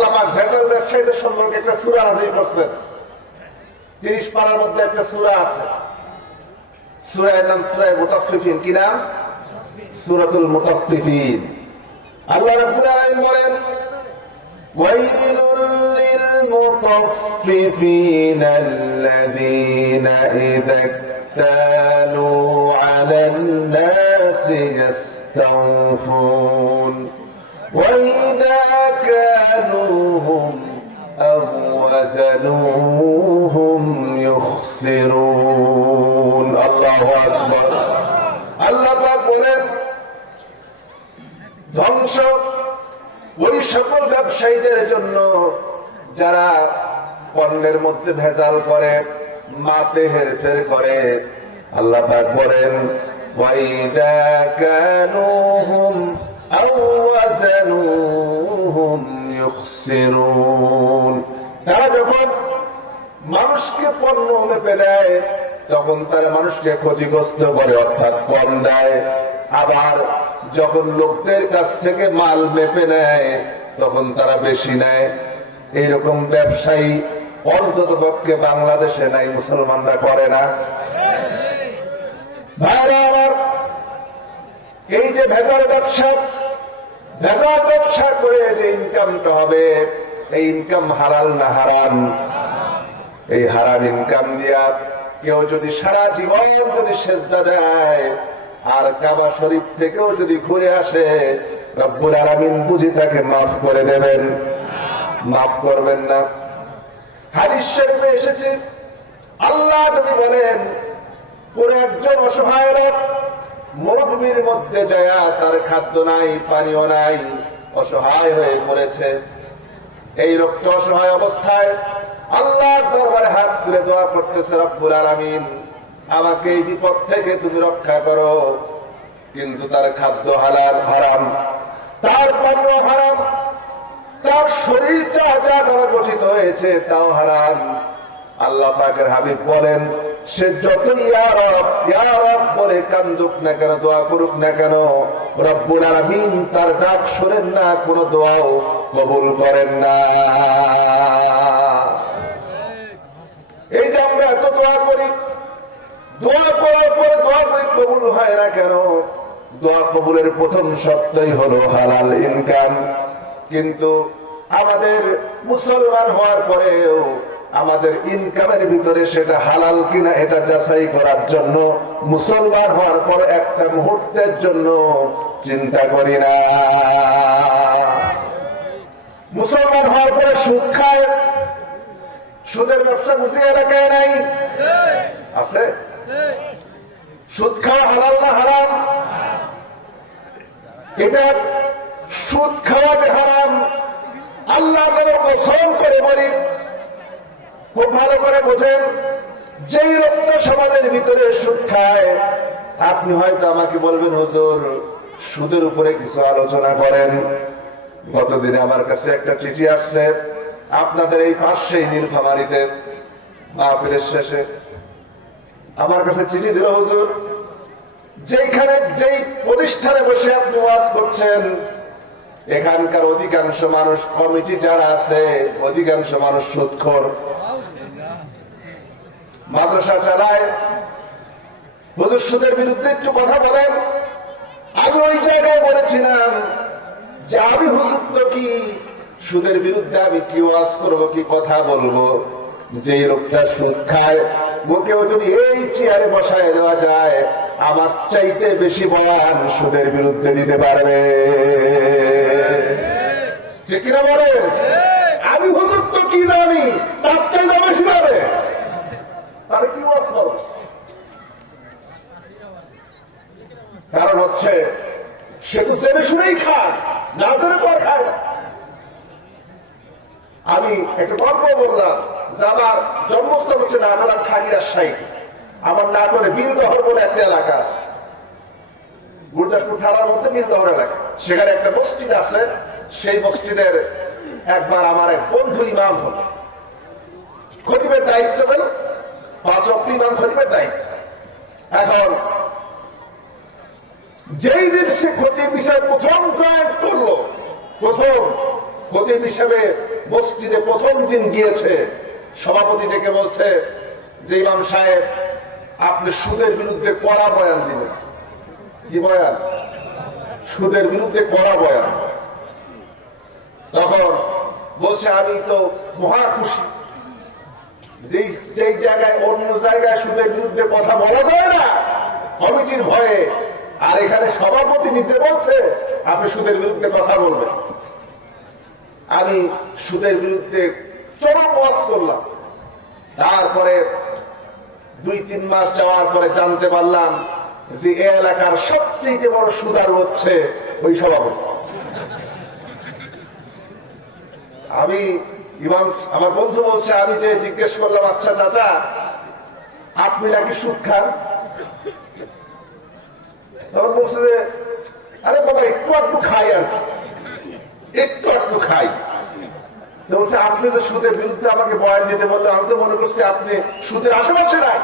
আল্লাহ পাক ভেজাল ব্যবসায়ীদের সম্পর্কে একটা সুরা নাজিল করছেন তিরিশ পাড়ার মধ্যে একটা সুরা আছে সুরায়ের নাম সুরায় মুতাফিফিন কি নাম সুরাতুল মুতাফিফিন আল্লাহ রাব্বুল আলামিন বলেন ويل للمطففين الذين إذا اكتالوا على الناس يستوفون وإذا كانوهم أو وزنوهم يخسرون الله أكبر الله أكبر ধ্বংস ওই সকল ব্যবসায়ীদের জন্য যারা পণ্যের মধ্যে ভেজাল করে মাপে হেরফের করে আল্লাহ পাক বলেন ওয়াইদা কানুহুম ইউখসিরুন তারা যখন মানুষকে পণ্য মেপে দেয়, তখন তারা মানুষকে ক্ষতিগ্রস্ত করে, অর্থাৎ কম দেয়। আবার যখন লোকদের কাছ থেকে মাল মেপে নেয়, তখন তারা বেশি নেয়। এইরকম ব্যবসায়ী অন্তত পক্ষে বাংলাদেশে নাই, মুসলমানরা করে না। এই যে ভেজাল ব্যবসা ভেজাল ব্যবসা করে যে ইনকামটা হবে, এই ইনকাম হালাল না হারাম, এই হারাম ইনকাম দিয়া কেউ যদি সারা জীবন যদি সেজদা দেয়, আর কাবা শরীফ থেকেও যদি ঘুরে আসে, রব্বুল আলামিন বুঝি তাকে মাফ করে দেবেন। মাফ করবেন না। হাদিস শরীফে এসেছে, আল্লাহ নবী বলেন, কোন একজন অসহায় মরুভূমির মধ্যে যায় তার খাদ্য নাই, পানীয় নাই, অসহায় হয়ে পড়েছে। এই লোকটা অসহায় অবস্থায় আল্লাহর দরবারে হাত তুলে দোয়া করতেছে রব্বুল আলামিন, আমাকে এই বিপদ থেকে তুমি রক্ষা করো, কিন্তু তার খাদ্য হালাল হারাম, তার পানীয় হারাম, তার শরীরটা যা দ্বারা গঠিত হয়েছে তাও হারাম। আল্লাহ পাকের হাবিব বলেন সে যত ইয়ারব ইয়ারব বলে কান্দুক না কেন, দোয়া করুক না কেন, রব্বুল আলামিন তার ডাক শোনেন না, কোন দোয়াও কবুল করেন না। এই যে আমরা এত দোয়া করি, দোয়া করার পরে দোয়া করি, কবুল হয় না কেন? দোয়া কবুলের প্রথম শর্তই হলো হালাল ইনকাম। কিন্তু আমাদের মুসলমান হওয়ার পরেও আমাদের ইনকামের ভিতরে সেটা হালাল কিনা এটা যাচাই করার জন্য, মুসলমান হওয়ার পর একটা মুহূর্তের জন্য চিন্তা করি না। মুসলমান হওয়ার পরে সুদ খায়, সুদের ব্যবসা বুঝিয়ে এলাকায় নাই। আছে? সুদ খাওয়া হালাল না হারাম? এটা সুদ খাওয়া যে হারাম, আল্লাহ করে বলি খুব ভালো করে বোঝেন, যেই রক্ত সমাজের ভিতরে সুদ খায়, আপনি হয়তো আমাকে বলবেন, হুজুর, সুদের উপরে কিছু আলোচনা করেন। গতদিনে আমার কাছে একটা চিঠি আসছে, আপনাদের এই পাশেই নীলফামারিতে, মাহফিলের শেষে। আমার কাছে চিঠি দিল, হুজুর যেখানে যেই প্রতিষ্ঠানে বসে আপনি ওয়াজ করছেন এখানকার অধিকাংশ মানুষ কমিটি যারা আছে, অধিকাংশ মানুষ সুৎখর। মাদ্রাসা চালায়। হুজুর বিরুদ্ধে একটু কথা বলেন। আমি ওই জায়গায় বলেছিলাম যে আমি হুজুর কি? সুদের বিরুদ্ধে আমি কি ওয়াজ করব, কি কথা বলব? যে লোকটা সুদ খায়, ওকেও যদি এই চেয়ারে বসায় দেওয়া যায় আমার চাইতে বেশি বয়ান সুদের বিরুদ্ধে দিতে পারবে। আমি হুজুর তো কি জানি, তার চাইতে বেশি যাবে তাহলে কি কারণ হচ্ছে, সে তো জেনে শুনেই খায়, না জেনে পর খায় না। আমি একটা গল্প বললাম, যে আমার জন্মস্থান হচ্ছে আমি থাকি রাজশাহী আমার নাটোরে বীরদহর বলে একটা এলাকা আছে। গুরদাসপুর থানার মধ্যে বীরদহর এলাকা। সেখানে একটা মসজিদ আছে। সেই মসজিদের একবার আমার এক বন্ধু ইমাম হল খতিবের দায়িত্ব পেল পাঁচ অক্ট ইমাম খতিবের দায়িত্ব। এখন যেই দিন সে ক্ষতি বিষয়ে প্রথম জয়েন্ট করল, প্রথম খতিব হিসেবে মসজিদে প্রথম দিন গিয়েছে, সভাপতি ডেকে বলছে যে ইমাম সাহেব আপনি সুদের বিরুদ্ধে কড়া বয়ান দিবেন। কি বয়ান? সুদের বিরুদ্ধে কড়া বয়ান। তখন বলছে, আমি তো মহা খুশি। যেই যেই জায়গায়, অন্য জায়গায় সুদের বিরুদ্ধে কথা বলা যায় না, কমিটির ভয়ে। আর এখানে সভাপতি নিজে বলছে, আপনি সুদের বিরুদ্ধে কথা বলবেন। আমি সুদের বিরুদ্ধে চরম ওয়াজ করলাম। তারপরে দুই, তিন মাস যাওয়ার পরে জানতে পারলাম যে এ এলাকার সবচেয়ে বড় সুদার হচ্ছে ওই সভাপতি। আমি ইমাম, আমার বন্ধু বলছে, আমি যে জিজ্ঞেস করলাম আচ্ছা চাচা, আপনি নাকি সুদ খান? তখন বলছে যে, আরে বাবা, একটু একটু খাই আর কি। একটু একটু খাই। বলছে আপনি তো সুদের বিরুদ্ধে আমাকে বয়ান দিতে বললে, আমি তো মনে করছি আপনি সুদের আশেপাশে নাই।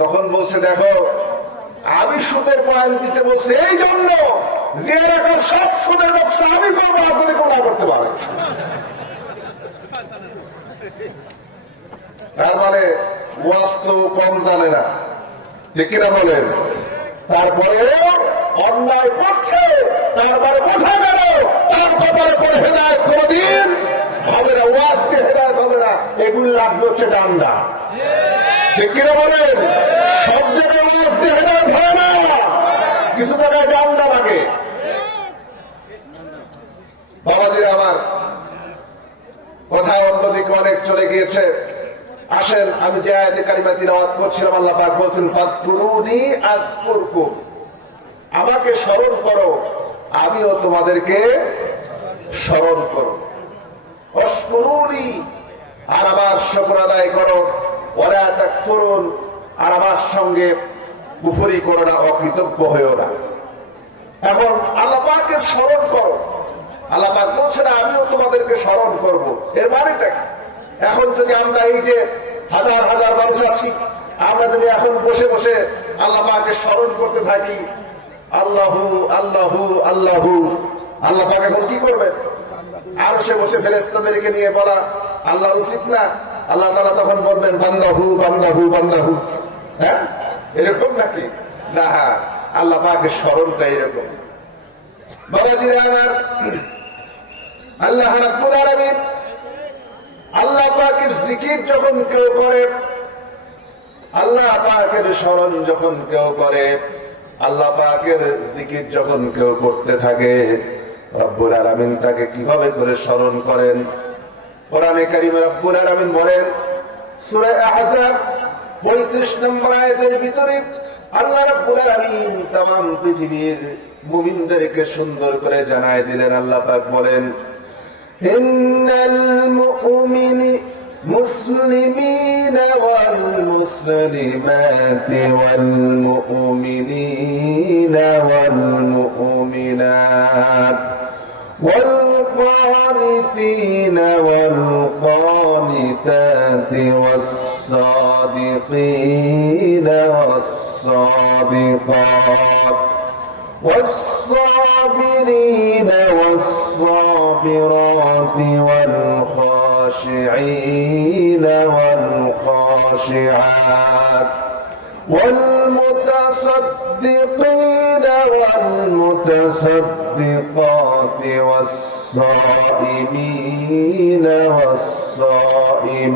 তখন বলছে, দেখো, আমি সুদের বয়ান দিতে বলছি এই জন্য যে এলাকার সব সুদের ব্যবসা আমি করব আপনি কোন করতে পারেন তার মানে ওয়াজ তো কম জানে না। যে কিনা বলেন? তারপরে অন্যায় করছে, তারপরে বোঝা গেল, তার কপালে করে হেদায়ত কোনদিন হবে না ওয়াজকে হেদায়ত হবে না, এগুলি লাগবে হচ্ছে ডান্ডা। ঠিক কিনা বলেন? সব জায়গায় হেদায়ত হয় না। কিছু জায়গায় ডান্ডা লাগে। বাবাজিরা আমার কোথায় অন্যদিকে অনেক চলে গিয়েছে। আসেন, আমি যে আয়াতে কারিমা তিলাওয়াত করছিলাম, আল্লাহ পাক বলছেন, ফাদকুরুনি আযকুরকুম আমাকে স্মরণ করো, আমিও তোমাদেরকে স্মরণ করো আর আমার আদায় করো, ওরা তাকফুরুন আর আমার সঙ্গে কুফরি করো না, অকৃতজ্ঞ হয়েও না। এখন আল্লাহ পাকের স্মরণ করো। আল্লাপাক বলছে না আমিও তোমাদেরকে স্মরণ করব। এর মানেটা কি? এখন যদি আমরা এই যে হাজার হাজার মানুষ আছি, আমরা যদি এখন বসে বসে আল্লাহ পাকে স্মরণ করতে থাকি, আল্লাহু আল্লাহু আল্লাহু। আল্লাহ পাক এখন কি করবেন? আর সে বসে ফেরেস্তাদেরকে নিয়ে বলা, আল্লাহ উচিত না। আল্লাহ তালা তখন বলবেন, বান্দাহু বান্দাহু বান্দাহু। হ্যাঁ? এরকম নাকি? না হ্যাঁ। আল্লাহ পাকের স্মরণটা এরকম। বাবাজিরা আমার, আল্লাহ রাব্বুল আলামিন, আল্লাহ পাকের জিকির যখন কেউ করে, আল্লাহ পাকের স্মরণ যখন কেউ করে, আল্লাহ পাকের জিকির যখন কেউ করতে থাকে রব্বুর আলমিন তাকে কীভাবে করে স্মরণ করেন? কোরআনে কারিম রব্বুর আলমিন বলেন, সুরে আহজাব 35 নম্বর আয়াতের ভিতরে আল্লাহ রব্বুল আলামিন তাম পৃথিবীর মুমিনদেরকে সুন্দর করে জানায় দিলেন। আল্লাহ পাক বলেন, ইন্নাল মুমিনি ওয়াল والمسلمات ওয়াল মুমিনাত। والقانتين والقانتات والصادقين والصادقات والصابرين والصابرات والخاشعين والخاشعات والمتصدقين والمتصدقات والصائمين والصائمات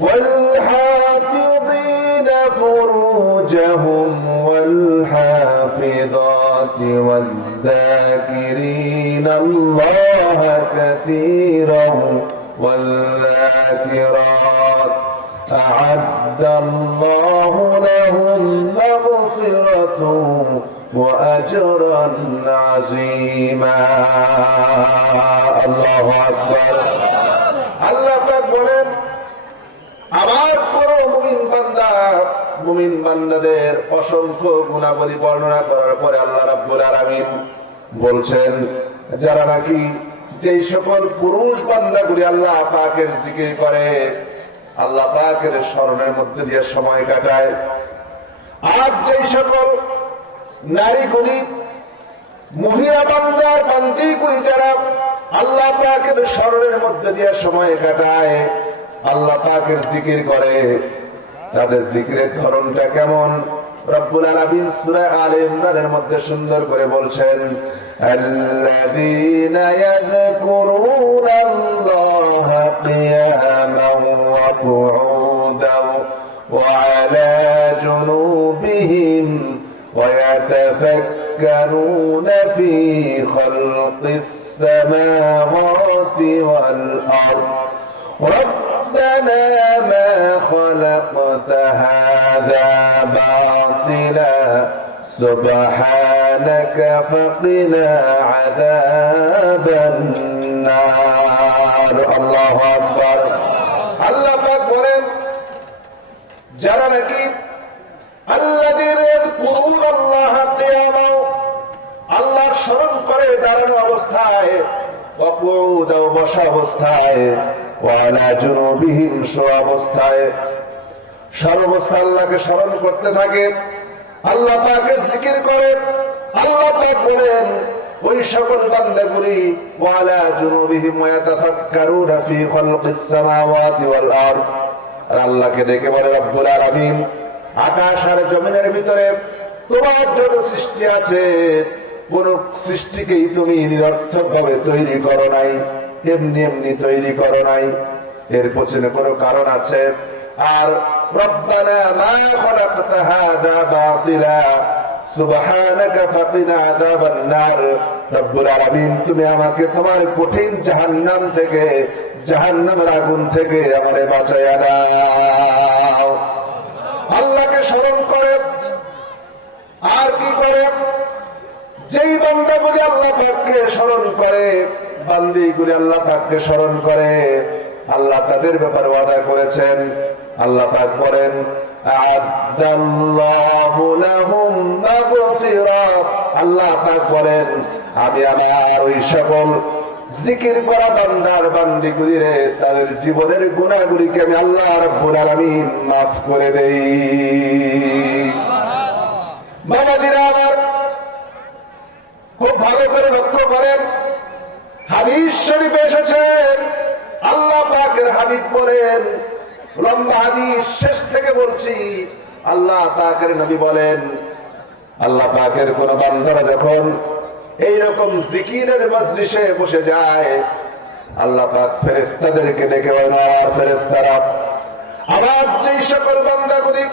والحافظين فروجهم والحافظات والذاكرين الله كثيرا والذاكرات أعد الله لهم مغفرة وأجرا عظيما الله أكبر الله أكبر আমার কোন মুমিন বান্দা মুমিন বান্দাদের অসংখ্য গুণাবলী বর্ণনা করার পরে আল্লাহ রাব্বুল আলামিন বলছেন যারা নাকি যেই সকল পুরুষ বান্দাগুলি আল্লাহ পাকের জিকির করে আল্লাহ পাকের স্মরণের মধ্যে দিয়ে সময় কাটায়। আর যেই সকল নারী নারীগুলি মহিলা বান্দার বান্দি বান্দিগুলি যারা আল্লাহ পাকের স্মরণের মধ্যে দিয়ে সময় কাটায়, আল্লাহ পাকের জিকির করে। তাদের জিকিরের ধরনটা কেমন? রব্বুল আলামিন সূরা আলে ইমরানের মধ্যে সুন্দর করে বলছেন, আল্লাযীনা ইয়াযকুরুনা ويتفكرون في خلق السماوات والأرض ربنا ما خلقت هذا باطلا سبحانك فقنا عذاب النار الله أكبر الله أكبر যারা নাকি আল্লাযীনা ইয়াযকুরুনা আল্লাহ কিয়ামা আল্লাহর স্মরণ করে দাঁড়ানো অবস্থায় বসা অবস্থায় শোয়া অবস্থায়। সর্বস্থায় আল্লাহকে স্মরণ করতে থাকে, আল্লাহ পাকের জিকির করে আল্লাহ পাক বলেন, ওই সকল বান্দাগুলি, ওয়ালা জুনুবিহিম ওয়া ইয়াতাফাক্কারুনা ফি ওয়াল আর আল্লাহকে ডেকে বলে, রব্বুল আলামিন, আকাশ আর জমিনের ভিতরে তোমার যত সৃষ্টি আছে। কোন সৃষ্টিকেই তুমি নিরর্থক ভাবে তৈরি করো নাই, এমনি এমনি তৈরি করো নাই। এর পেছনে কোনো কারণ আছে? আর রব্বানা মা খলাকতা হাদা বাতিলা, সুবহানাকা ফাকিনা তুমি আমাকে তোমার কঠিন জাহান্নাম থেকে, জাহান্নামের আগুন থেকে আমারে বাঁচাইয়া দাও। আল্লাহকে স্মরণ করে। আর কি করে? যেই বান্দাগুলি আল্লাহ পাককে স্মরণ করে, বান্দিগুলি আল্লাহ পাককে স্মরণ করে, আল্লাহ তাদের ব্যাপারে ওয়াদা করেছেন। আল্লাহ পাক বলেন আল্লাহ পাক বলেন, আমি আমার ওই সকল জিকির করা বান্দার বান্দি গুলিরে তাদের জীবনের গুণাগুলিকে আমি আল্লাহ রাব্বুল আলামিন মাফ করে দেই। বাবাজিরা আমার খুব ভালো করে লক্ষ্য করেন। হাদিস শরীফে এসেছে, আল্লাহ পাকের হাবিব বলেন, লম্বা হাদিস শেষ থেকে বলছি, আল্লাহ পাকের নবী বলেন, আল্লাহ পাকের কোন বান্দারা যখন এইরকম জিকিরের মজলিসে বসে যায়, আল্লাহ পাক ফেরেস্তাদেরকে ডেকে ফেরেস্তারা আমার যেই সকল বান্দাগুলি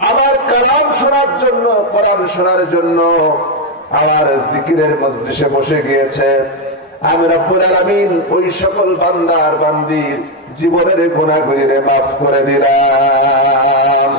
আমার কালাম শোনার জন্য, কোরআন শোনার জন্য আমার জিকিরের মজলিসে বসে গিয়েছে। আমি রব্বুল আলামিন ওই সকল বান্দার, বান্দির জীবনের গুণাগুলিরে মাফ করে দিলাম।